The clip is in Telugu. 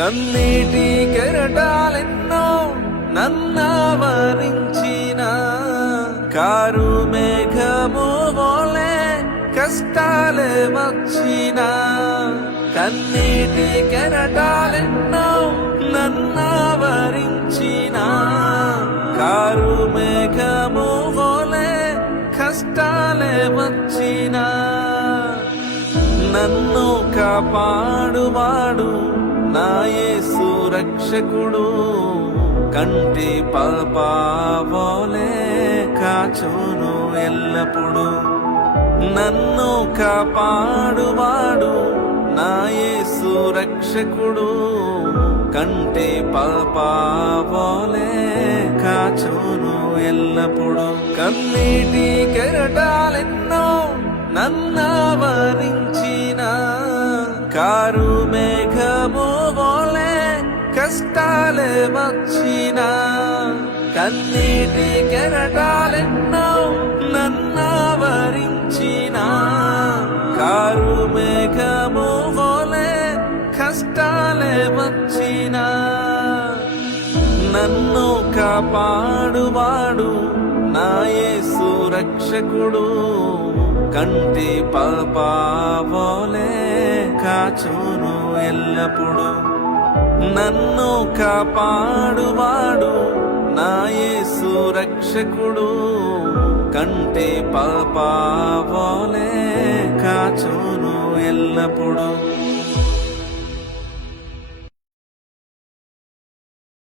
కన్నీటి కెరటాలెన్నో నన్నావరించిన కారు మేఘము వలె కష్టాలే వచ్చిన కన్నీటి కెరటాలెన్నో నన్నావరించిన కారు మేఘము వలె కష్టాలే వచ్చిన నన్ను కాపాడువాడు నా యేసు రక్షకుడు కంటి పాపవలే కాచును ఎల్లప్పుడు నన్ను కాపాడువాడు నా యేసు రక్షకుడు కంటి పాపవలే కాచును ఎల్లప్పుడు కన్నీటి కెరటాలెన్నో నన్నావరించిన కారు మేఘము వలె కష్టాలే వచ్చిన కన్నీటి కెరటాలెన్నో నన్నావరించిన కారు మేఘము వలె కష్టాలే వచ్చిన నన్ను కాపాడువాడు నా యేసు రక్షకుడు కంటి పాపవలే కాచును ఎల్లప్పుడు నన్ను కాపాడువాడు నా యేసు రక్షకుడు కంటి పాపవలే కాచును ఎల్లప్పుడు